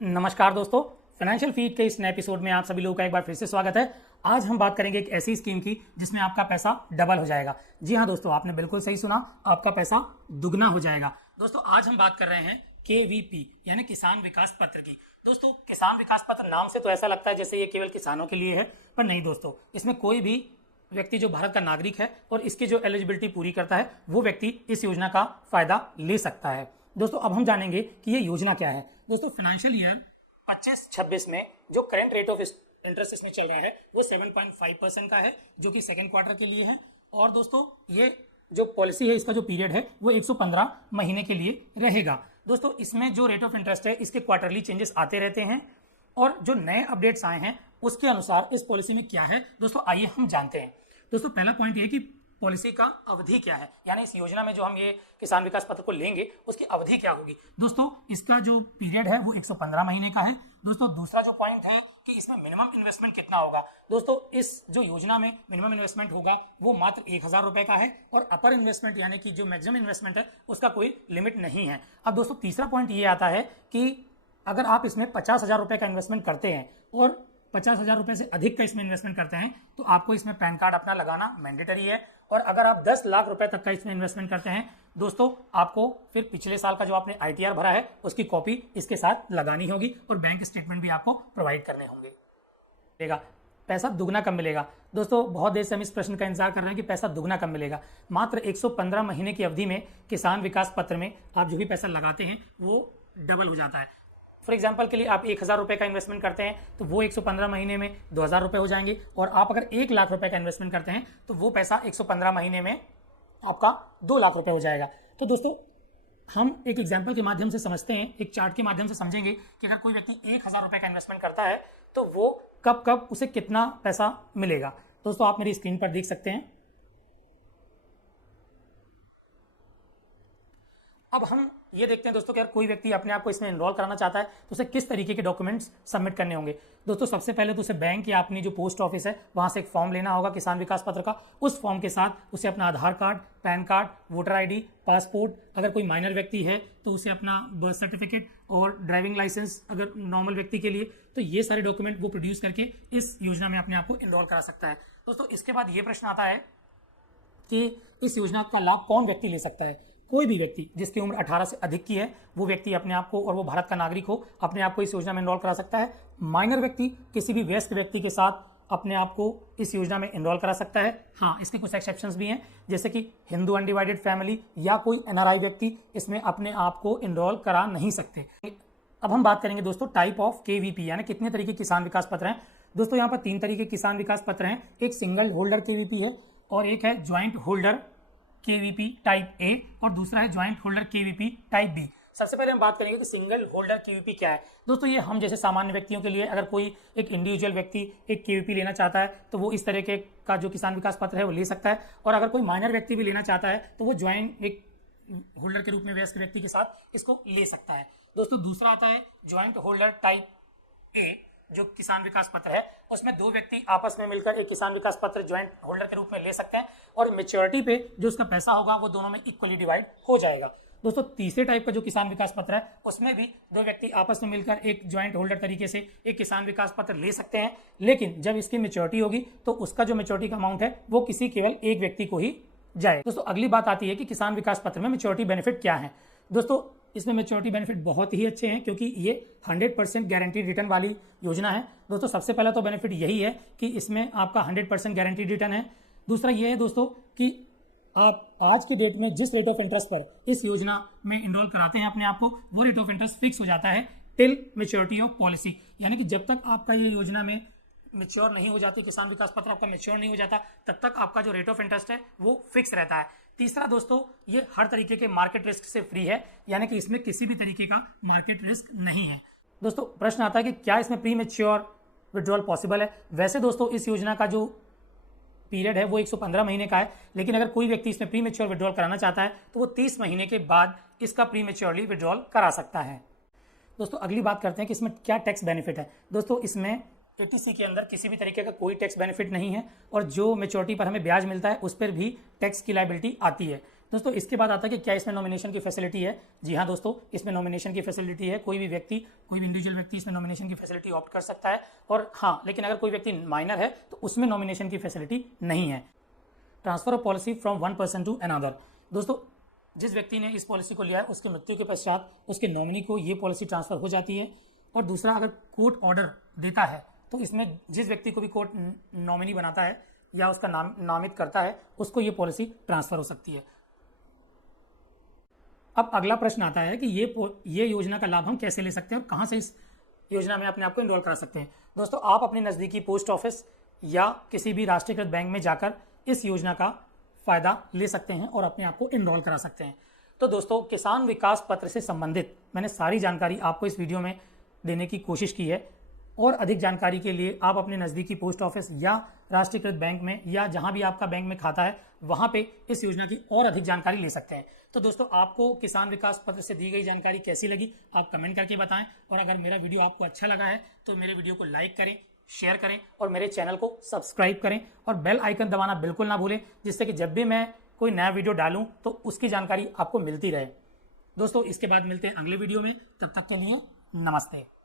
नमस्कार दोस्तों, financial feed के इस नए एपिसोड में आप सभी लोगों का एक बार फिर से स्वागत है। आज हम बात करेंगे एक ऐसी स्कीम की जिसमें आपका पैसा डबल हो जाएगा। जी हाँ दोस्तों, आपने बिल्कुल सही सुना, आपका पैसा दुगना हो जाएगा। दोस्तों आज हम बात कर रहे हैं केवीपी यानी किसान विकास पत्र की। दोस्तों किसान विकास पत्र नाम से तो ऐसा लगता है जैसे ये केवल किसानों के लिए है, पर नहीं दोस्तों, इसमें कोई भी व्यक्ति जो भारत का नागरिक है और इसकी जो एलिजिबिलिटी पूरी करता है वो व्यक्ति इस योजना का फायदा ले सकता है। दोस्तों अब हम जानेंगे कि ये योजना क्या है। दोस्तों फाइनेंशियल ईयर 25-26 में जो करंट रेट ऑफ इंटरेस्ट इसमें चल रहा है वो 7.5% का है, जो कि सेकेंड क्वार्टर के लिए है। और दोस्तों ये जो पॉलिसी है, इसका जो पीरियड है वो 115 महीने के लिए रहेगा। दोस्तों इसमें जो रेट ऑफ इंटरेस्ट है इसके क्वार्टरली चेंजेस आते रहते हैं और जो नए अपडेट्स आए हैं उसके अनुसार इस पॉलिसी में क्या है दोस्तों आइए हम जानते हैं। दोस्तों पहला पॉइंट ये कि पॉलिसी का अवधि क्या है, यानी इस योजना में जो हम ये किसान विकास पत्र को लेंगे उसकी अवधि क्या होगी। दोस्तों इसका जो पीरियड है वो 115 महीने का है। दोस्तों दूसरा जो पॉइंट है कि इसमें मिनिमम इन्वेस्टमेंट कितना होगा। दोस्तों इस जो योजना में मिनिमम इन्वेस्टमेंट होगा वो मात्र 1000 रुपए का है और अपर इन्वेस्टमेंट यानी कि जो मैक्सिमम इन्वेस्टमेंट है उसका कोई लिमिट नहीं है। अब दोस्तों तीसरा पॉइंट ये आता है कि अगर आप इसमें 50,000 रुपए का इन्वेस्टमेंट करते हैं और 50,000 रुपए से अधिक का इसमें इन्वेस्टमेंट करते हैं तो आपको इसमें पैन कार्ड अपना लगाना मैंडेटरी है। और अगर आप 10 लाख रुपए तक का इसमें इन्वेस्टमेंट करते हैं दोस्तों आपको फिर पिछले साल का जो आपने आईटीआर भरा है उसकी कॉपी इसके साथ लगानी होगी और बैंक स्टेटमेंट भी आपको प्रोवाइड करने होंगे। पैसा दुगना कब मिलेगा। दोस्तों बहुत देर से हम इस प्रश्न का इंतजार कर रहे हैं कि पैसा दुगना कब मिलेगा। मात्र 115 महीने की अवधि में किसान विकास पत्र में आप जो भी पैसा लगाते हैं वो डबल हो जाता है। फॉर एग्जाम्पल के लिए आप 1000 रुपए का इन्वेस्टमेंट करते हैं तो वो 115 महीने में 2000 रुपए हो जाएंगे और आप अगर 1 लाख रुपए का इन्वेस्टमेंट करते हैं तो वो पैसा 115 महीने में आपका 2 लाख रुपए हो जाएगा। तो दोस्तों हम एक एग्जाम्पल के माध्यम से समझते हैं, एक चार्ट के माध्यम से समझेंगे कि अगर कोई व्यक्ति 1000 रुपए का इन्वेस्टमेंट करता है तो वो कब कब उसे कितना पैसा मिलेगा। दोस्तों आप मेरी स्क्रीन पर देख सकते हैं। अब हम ये देखते हैं दोस्तों कि अगर कोई व्यक्ति अपने आप को इसमें एनरोल कराना चाहता है तो उसे किस तरीके के डॉक्यूमेंट्स सबमिट करने होंगे। दोस्तों सबसे पहले तो उसे बैंक या अपनी जो पोस्ट ऑफिस है वहां से एक फॉर्म लेना होगा किसान विकास पत्र का। उस फॉर्म के साथ उसे अपना Aadhaar card, PAN card, voter ID, passport, अगर कोई माइनर व्यक्ति है तो उसे अपना बर्थ सर्टिफिकेट और ड्राइविंग लाइसेंस अगर नॉर्मल व्यक्ति के लिए, तो ये सारे डॉक्यूमेंट वो प्रोड्यूस करके इस योजना में अपने आप को एनरोल करा सकता है। दोस्तों इसके बाद ये प्रश्न आता है कि इस योजना का लाभ कौन व्यक्ति ले सकता है। कोई भी व्यक्ति जिसकी उम्र 18 से अधिक की है वो व्यक्ति अपने आप को, और वो भारत का नागरिक हो, अपने आप को इस योजना में एनरोल करा सकता है। माइनर व्यक्ति किसी भी वयस्क व्यक्ति के साथ अपने आप को इस योजना में एनरोल करा सकता है। हाँ, इसके कुछ एक्सेप्शंस भी हैं, जैसे कि हिंदू अनडिवाइडेड फैमिली या कोई एनआरआई व्यक्ति इसमें अपने आप को एनरोल करा नहीं सकते। अब हम बात करेंगे दोस्तों टाइप ऑफ केवीपी यानी कितने तरीके किसान विकास पत्र हैं। दोस्तों यहाँ पर 3 तरीके किसान विकास पत्र हैं। एक सिंगल होल्डर केवीपी है और एक है joint holder KVP type A और दूसरा है joint holder KVP type B. सबसे पहले हम बात करेंगे कि सिंगल होल्डर केवीपी क्या है। दोस्तों ये हम जैसे सामान्य व्यक्तियों के लिए, अगर कोई एक इंडिविजुअल व्यक्ति एक केवीपी लेना चाहता है तो वो इस तरह के का जो किसान विकास पत्र है वो ले सकता है, और अगर कोई माइनर व्यक्ति भी लेना चाहता है तो वो ज्वाइंट एक होल्डर के रूप में वयस्क व्यक्ति के साथ इसको ले सकता है। दोस्तों दूसरा आता है ज्वाइंट होल्डर टाइप ए, जो किसान विकास पत्र है उसमें 2 व्यक्ति आपस में मिलकर एक किसान विकास पत्र ज्वाइंट होल्डर के रूप में ले सकते हैं और मेच्योरिटी पे जो उसका पैसा होगा वो दोनों में इक्वली डिवाइड हो जाएगा। दोस्तों तीसरे टाइप का जो किसान विकास पत्र है उसमें भी 2 व्यक्ति आपस में मिलकर एक ज्वाइंट होल्डर तरीके से एक किसान विकास पत्र ले सकते हैं, लेकिन जब इसकी मेच्योरिटी होगी तो उसका जो मेच्योरिटी का अमाउंट है वो किसी केवल एक व्यक्ति को ही जाए। दोस्तों अगली बात आती है कि किसान विकास पत्र में मेच्योरिटी बेनिफिट क्या है। दोस्तों इसमें मेच्योरिटी बेनिफिट बहुत ही अच्छे हैं क्योंकि ये 100% गारंटीड रिटर्न वाली योजना है। दोस्तों सबसे पहला तो बेनिफिट यही है कि इसमें आपका 100% गारंटीड रिटर्न है। दूसरा ये है दोस्तों कि आप आज की डेट में जिस रेट ऑफ इंटरेस्ट पर इस योजना में एनरोल कराते हैं अपने आप को, वो रेट ऑफ इंटरेस्ट फिक्स हो जाता है टिल मेच्योरिटी ऑफ पॉलिसी, यानी कि जब तक आपका ये योजना में मेच्योर नहीं हो जाती, किसान विकास पत्र आपका मेच्योर नहीं हो जाता, तब तक आपका जो रेट ऑफ इंटरेस्ट है वो फिक्स रहता है। तीसरा दोस्तों ये हर तरीके के मार्केट रिस्क से फ्री है, यानी कि इसमें किसी भी तरीके का मार्केट रिस्क नहीं है। दोस्तों प्रश्न आता है कि क्या इसमें प्री मेच्योर विड्रॉल पॉसिबल है। वैसे दोस्तों इस योजना का जो पीरियड है वो 115 महीने का है, लेकिन अगर कोई व्यक्ति इसमें प्री मेच्योर विड्रॉल कराना चाहता है तो वो 30 महीने के बाद इसका प्री मेच्योरली विड्रॉल करा सकता है। दोस्तों अगली बात करते हैं कि इसमें क्या टैक्स बेनिफिट है। दोस्तों इसमें एटीसी के अंदर किसी भी तरीके का कोई टैक्स बेनिफिट नहीं है और जो मेच्योरिटी पर हमें ब्याज मिलता है उस पर भी टैक्स की लायबिलिटी आती है। दोस्तों इसके बाद आता है कि क्या इसमें नॉमिनेशन की फैसिलिटी है। जी हाँ दोस्तों, इसमें नॉमिनेशन की फैसिलिटी है। कोई भी इंडिविजुअल व्यक्ति इसमें नॉमिनेशन की फैसिलिटी ऑप्ट कर सकता है। और हाँ, लेकिन अगर कोई व्यक्ति माइनर है तो उसमें नॉमिनेशन की फैसिलिटी नहीं है। Transfer of policy from one person to another. दोस्तों जिस व्यक्ति ने इस पॉलिसी को लिया है उसकी मृत्यु के पश्चात उसके नॉमिनी को ये पॉलिसी ट्रांसफर हो जाती है। और दूसरा, अगर कोर्ट ऑर्डर देता है तो इसमें जिस व्यक्ति को भी कोर्ट नॉमिनी बनाता है या उसका नामित करता है उसको ये पॉलिसी ट्रांसफर हो सकती है। अब अगला प्रश्न आता है कि ये योजना का लाभ हम कैसे ले सकते हैं और कहां से इस योजना में अपने आप को इनरोल करा सकते हैं। दोस्तों आप अपने नज़दीकी पोस्ट ऑफिस या किसी भी राष्ट्रीयकृत बैंक में जाकर इस योजना का फायदा ले सकते हैं और अपने आप को इनरोल करा सकते हैं। तो दोस्तों किसान विकास पत्र से संबंधित मैंने सारी जानकारी आपको इस वीडियो में देने की कोशिश की है। और अधिक जानकारी के लिए आप अपने नज़दीकी पोस्ट ऑफिस या राष्ट्रीयकृत बैंक में या जहां भी आपका बैंक में खाता है वहां पे इस योजना की और अधिक जानकारी ले सकते हैं। तो दोस्तों आपको किसान विकास पत्र से दी गई जानकारी कैसी लगी आप कमेंट करके बताएं। और अगर मेरा वीडियो आपको अच्छा लगा है तो मेरे वीडियो को लाइक करें, शेयर करें और मेरे चैनल को सब्सक्राइब करें और बेल आइकन दबाना बिल्कुल ना भूलें, जिससे कि जब भी मैं कोई नया वीडियो डालूं तो उसकी जानकारी आपको मिलती रहे। दोस्तों इसके बाद मिलते हैं अगले वीडियो में, तब तक के लिए नमस्ते।